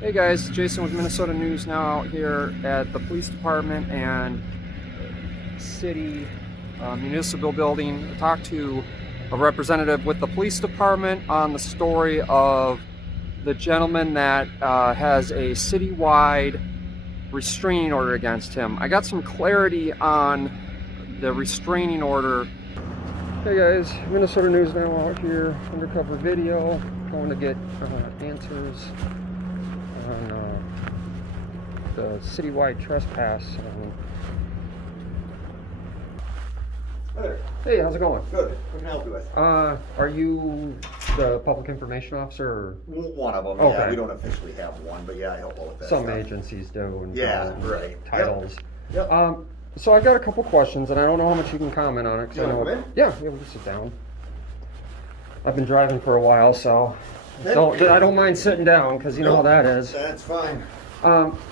Hey guys, Jason with Minnesota News Now out here at the police department and city municipal building. I talked to a representative with the police department on the story of the gentleman that has a citywide restraining order against him. I got some clarity on the restraining order. Hey guys, Minnesota News Now out here, undercover video, going to get answers on the citywide trespass. Hi there. Hey, how's it going? Good. What can I help you with? Are you the public information officer? Or? One of them. Okay. Yeah, we don't officially have one, but yeah, I help out with that. Some stuff. agencies do. And, Yeah, right. Titles. Yep. So I've got a couple questions, and I don't know how much you can comment on it. You wanna come in? Yeah, we'll just sit down. I've been driving for a while, so Hey. I don't mind sitting down because you know how that is. That's fine.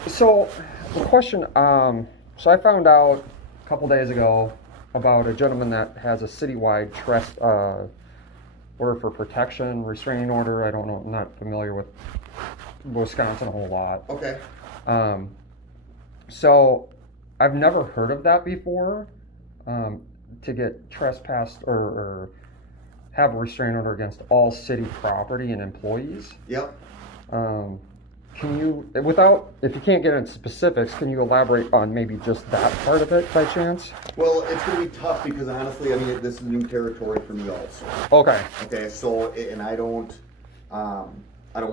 So the question, so I found out a couple days ago about a gentleman that has a citywide order for protection, restraining order. I don't know, I'm not familiar with Wisconsin a whole lot. Okay. So I've never heard of that before, to get trespassed or have a restraining order against all city property and employees. Yep. Can you, if you can't get into specifics, can you elaborate on maybe just that part of it by chance? Well, it's going to be tough because honestly, I mean, this is new territory for me also. Okay. Okay, so, and I don't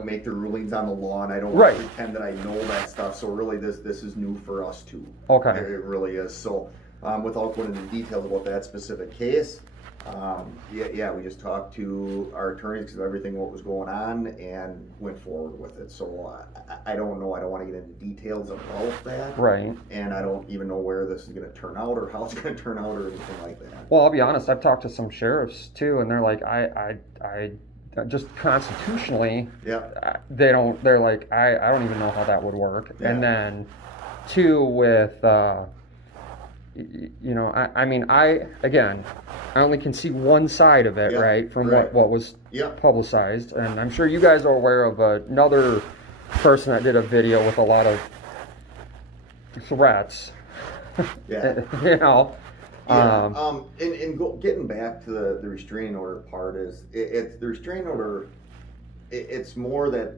make the rulings on the law, and I don't Right. pretend that I know that stuff, so really this is new for us too. Okay. It really is. So, without going into details about that specific case, we just talked to our attorneys because of everything what was going on and went forward with it. So I don't know. I don't want to get into details about that. Right. And I don't even know where this is going to turn out or how it's going to turn out or anything like that. Well, I'll be honest. I've talked to some sheriffs too, and they're like, I just constitutionally, Yeah. they're like, I don't even know how that would work. Yeah. And then, two, with, you know, I only can see one side of it, Yeah, right, from right. what was Yeah. publicized. And I'm sure you guys are aware of another person that did a video with a lot of threats. Yeah. You know. Yeah. Getting back to the restraining order part is it's the restraining order. It's more that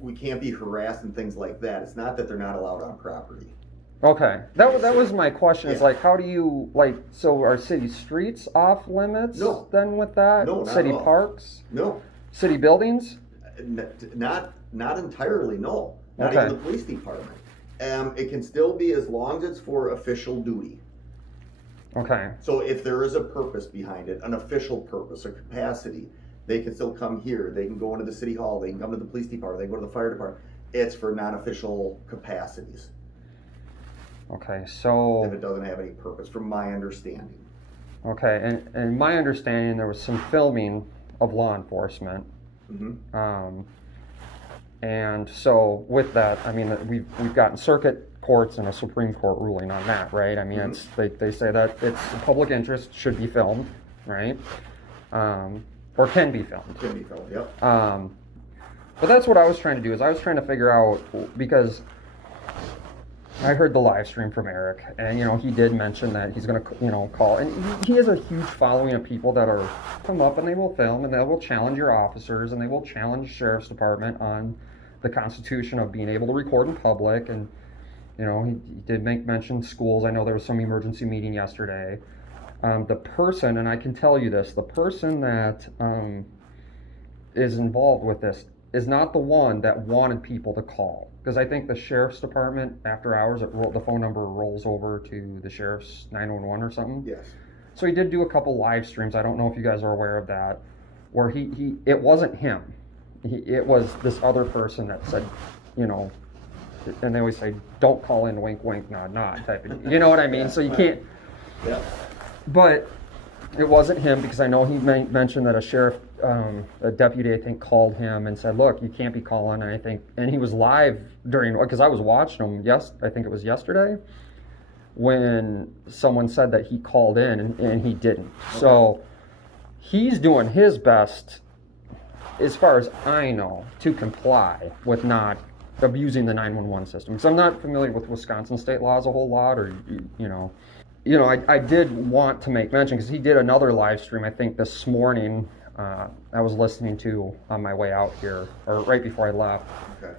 we can't be harassed and things like that. It's not that they're not allowed on property. Okay, that was my question. It's Yeah. like, how do you, like, so are city streets off limits? No. Then with that? No, not City at all. parks? No, City buildings? not entirely. No, not Okay. even the police department. It can still be as long as it's for official duty. Okay. So if there is a purpose behind it, an official purpose, a capacity, they can still come here. They can go into the city hall. They can come to the police department. They can go to the fire department. It's for non-official capacities. Okay, If so, it doesn't have any purpose, from my understanding. okay, and my understanding, there was some filming of law enforcement. Mm-hmm. And so with that, I mean, we've gotten circuit courts and a Supreme Court ruling on that, right? I mean, Mm-hmm. they say that it's public interest, should be filmed, right? Or can be filmed. Can be felt, yep. But that's what I was trying to do, is I was trying to figure out, because I heard the live stream from Eric, and, you know, he did mention that he's going to, you know, call, and he has a huge following of people that are come up and they will film and they will challenge your officers and they will challenge sheriff's department on the Constitution of being able to record in public. And, you know, he did make mention schools. I know there was some emergency meeting yesterday. The person, and I can tell you this, the person that is involved with this is not the one that wanted people to call. Because I think the sheriff's department, after hours, the phone number rolls over to the sheriff's 911 or something. Yes. So he did do a couple live streams. I don't know if you guys are aware of that, where it wasn't him. It was this other person that said, you know, and they always say, don't call in, wink, wink, nod, nod, type of, you know what I mean? Yeah, So you right. can't, Yeah. but it wasn't him, because I know he mentioned that a sheriff, a deputy, I think, called him and said, look, you can't be calling. And he was live during, because I was watching him, I think it was yesterday, when someone said that he called in and he didn't. Okay. So he's doing his best as far as I know, to comply with not abusing the 911 system. Because I'm not familiar with Wisconsin state laws a whole lot, or I did want to make mention because he did another live stream, I think this morning. I was listening to on my way out here, or right before I left. Okay.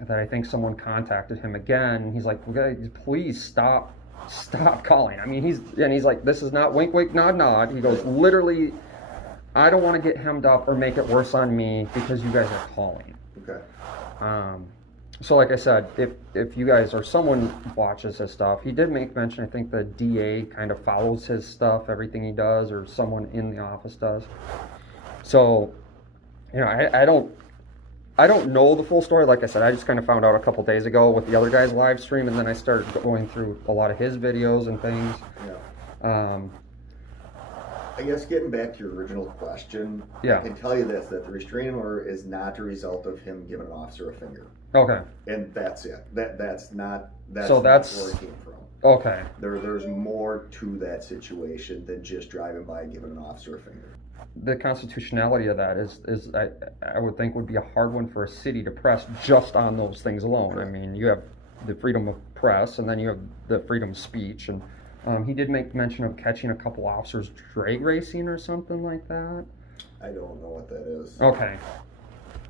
That I think someone contacted him again. He's like, well, guys, please stop calling. I mean, he's like, this is not wink, wink, nod, nod. He goes, literally, I don't want to get hemmed up or make it worse on me because you guys are calling. Okay. So like I said, if you guys or someone watches his stuff, he did make mention, I think the DA kind of follows his stuff, everything he does, or someone in the office does. So, I don't know the full story. Like I said, I just kind of found out a couple days ago with the other guy's live stream, and then I started going through a lot of his videos and things. Yeah. I guess getting back to your original question, Yeah. I can tell you this, that the restraining order is not a result of him giving an officer a finger. Okay. And that's it. That's not where it came from. Okay. There's more to that situation than just driving by and giving an officer a finger. The constitutionality of that is I would think would be a hard one for a city to press just on those things alone. I mean, you have the freedom of press, and then you have the freedom of speech, and he did make mention of catching a couple officers drag racing or something like that. I don't know what that is. Okay.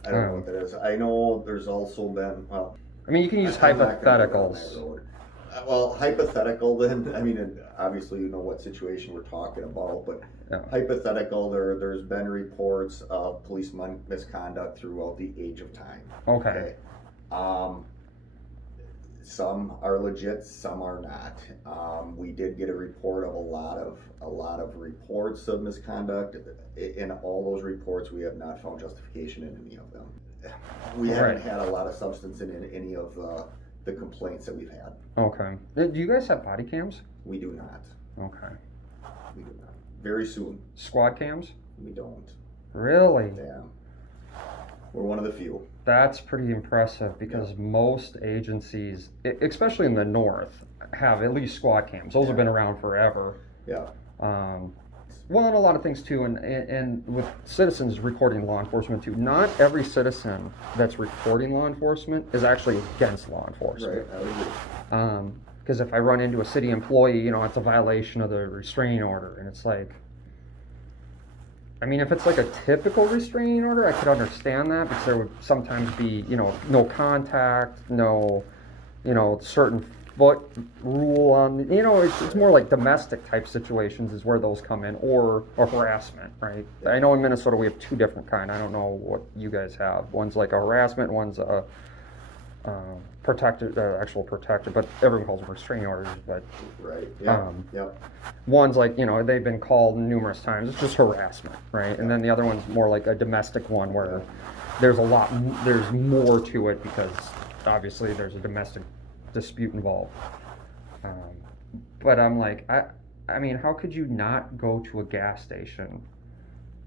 I don't know what that is. I know there's also been, well... I mean, you can use I'm not gonna go down hypotheticals. that road. Well, hypothetical then, I mean, and obviously you know what situation we're talking about, but Yeah. hypothetical, there's been reports of police misconduct throughout the age of time. Okay. Some are legit, some are not. We did get a report of a lot of reports of misconduct. In all those reports, we have not found justification in any of them. We haven't had a lot of substance in any of the complaints that we've had. Okay. Do you guys have body cams? We do not. Okay. We do not. Very soon. Squad cams? We don't. Really? Yeah. We're one of the few. That's pretty impressive because most agencies, especially in the north, have at least squad cams. Those have been around forever. Yeah. Well, and a lot of things too, and with citizens reporting law enforcement too. Not every citizen that's reporting law enforcement is actually against law enforcement. Right. I would agree. Because if I run into a city employee, it's a violation of the restraining order, and it's like, I mean, if it's like a typical restraining order, I could understand that because there would sometimes be, no contact, no, certain foot rule on, it's more like domestic type situations is where those come in, or harassment, right? I know in Minnesota we have two different kind. I don't know what you guys have. One's like a harassment, one's a protected, actual protected, but everyone calls them restraining orders. But right, yeah, yep. One's like, they've been called numerous times. It's just harassment, right? And then the other one's more like a domestic one where there's more to it because obviously there's a domestic dispute involved. But I'm like, I mean, how could you not go to a gas station?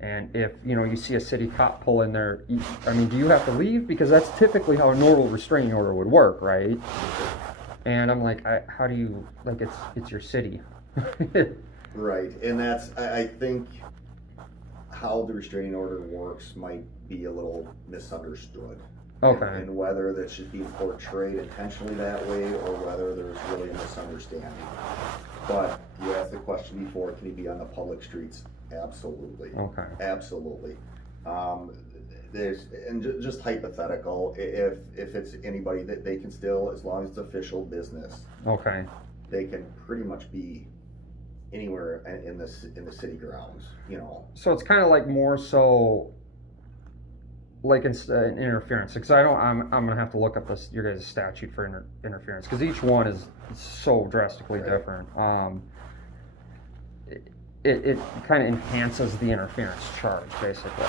And if, you see a city cop pull in there, I mean, do you have to leave? Because that's typically how a normal restraining order would work, right? And I'm like, how do you, like, it's your city. Right, and that's, I think, how the restraining order works might be a little misunderstood. Okay. And whether that should be portrayed intentionally that way, or whether there's really a misunderstanding. But you asked the question before, can he be on the public streets? Absolutely. Okay. Absolutely. Just hypothetical, if it's anybody that they can still, as long as it's official business, Okay. they can pretty much be anywhere in the city grounds, So it's kind of like more so like an interference, because I'm gonna have to look up your guys' statute for interference, because each one is so drastically different. It kind of enhances the interference charge, basically.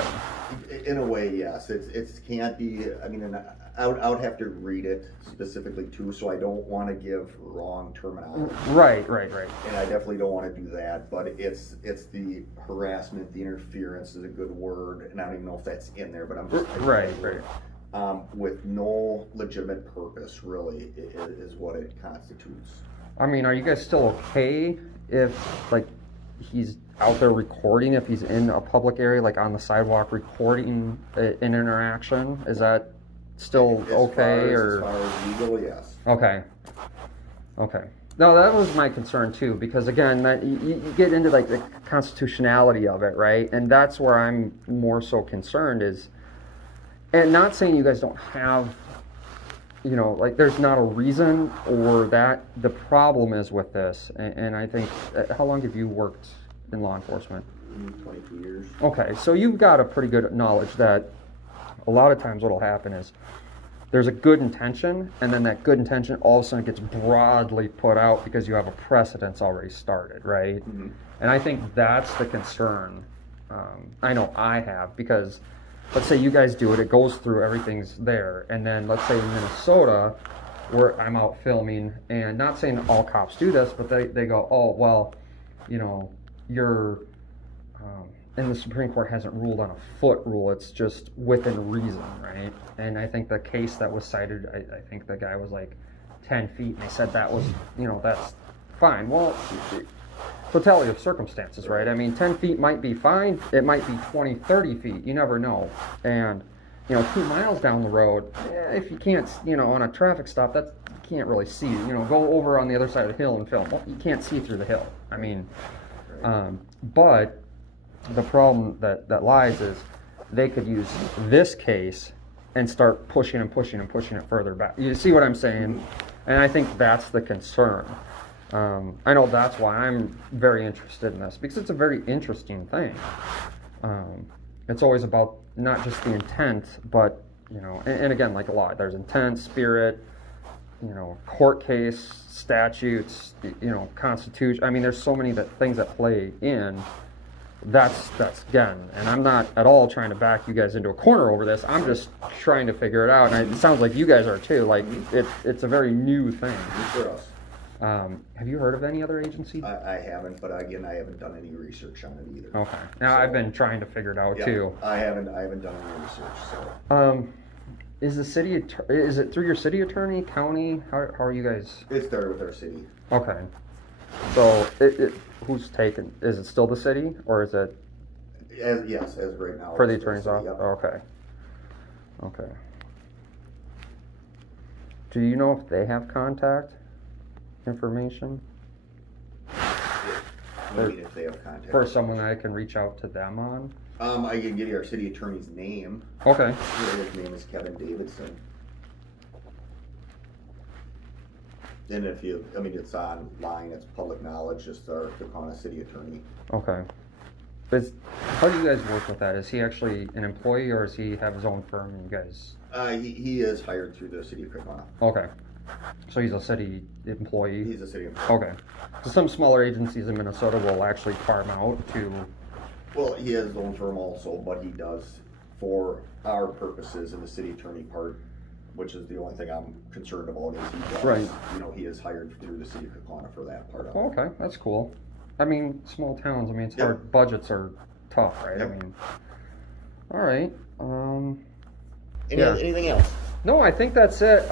In a way, yes. It can't be. I mean, I would have to read it specifically too, so I don't want to give wrong terminology. Right. And I definitely don't want to do that. But it's the harassment, the interference is a good word, and I don't even know if that's in there. But I'm just right. With no legitimate purpose, really, is what it constitutes. I mean, are you guys still okay if, like, he's out there recording if he's in a public area, like on the sidewalk, recording an interaction? Is that still okay, As far as legal, yes. Okay. Okay. No, that was my concern too, because again, that you get into like the constitutionality of it, right? And that's where I'm more so concerned is, and not saying you guys don't have, like there's not a reason or that the problem is with this. And I think, how long have you worked in law enforcement? 22 years. Okay, so you've got a pretty good knowledge that a lot of times what'll happen is there's a good intention, and then that good intention all of a sudden gets broadly put out because you have a precedence already started, right? Mm-hmm. And I think that's the concern. I know I have, because let's say you guys do it, it goes through, everything's there, and then let's say in Minnesota, where I'm out filming, and not saying all cops do this, but they go, oh, well, you're, and the Supreme Court hasn't ruled on a foot rule, it's just within reason, right? And I think the case that was cited, I think the guy was like 10 feet, and they said that was, that's fine. Well, totality of circumstances, right? I mean, 10 feet might be fine, it might be 20, 30 feet, you never know. And, 2 miles down the road, if you can't, on a traffic stop, you can't really see, go over on the other side of the hill and film. Well, you can't see through the hill. I mean, but the problem that lies is they could use this case and start pushing and pushing and pushing it further back. You see what I'm saying? And I think that's the concern. I know that's why I'm very interested in this, because it's a very interesting thing. It's always about not just the intent, but, and again, like a law, there's intent, spirit, court case, statutes, constitution. I mean, there's so many things that play in. That's again, and I'm not at all trying to back you guys into a corner over this. I'm just trying to figure it out, and it sounds like you guys are too. Like it's a very new thing for us. Have you heard of any other agency? I haven't, but again, I haven't done any research on it either. Okay. Now I've been trying to figure it out too. I haven't done any research. So. Is it through your city attorney, county? How are you guys? It started with our city. Okay. So who's taken? Is it still the city, or is it? Yes, as right now. For the attorney's office. Yep. Okay. Okay. Do you know if they have contact information? If they have contact. For someone that I can reach out to them on? I can give you our city attorney's name. Okay. His name is Kevin Davidson. And it's online, it's public knowledge, just our Kaukauna city attorney. Okay. How do you guys work with that? Is he actually an employee, or does he have his own firm and you guys? He is hired through the city of Kaukauna. Okay. So he's a city employee? He's a city employee. Okay. So some smaller agencies in Minnesota will actually farm out to... Well, he has his own firm also, but he does, for our purposes in the city attorney part, which is the only thing I'm concerned about, is he does, right. He is hired through the city of Kaukauna for that part of it. Okay, that's cool. I mean, small towns, it's hard. Budgets are tough, right? Yep. I mean, all right. Anything else? No, I think that's it.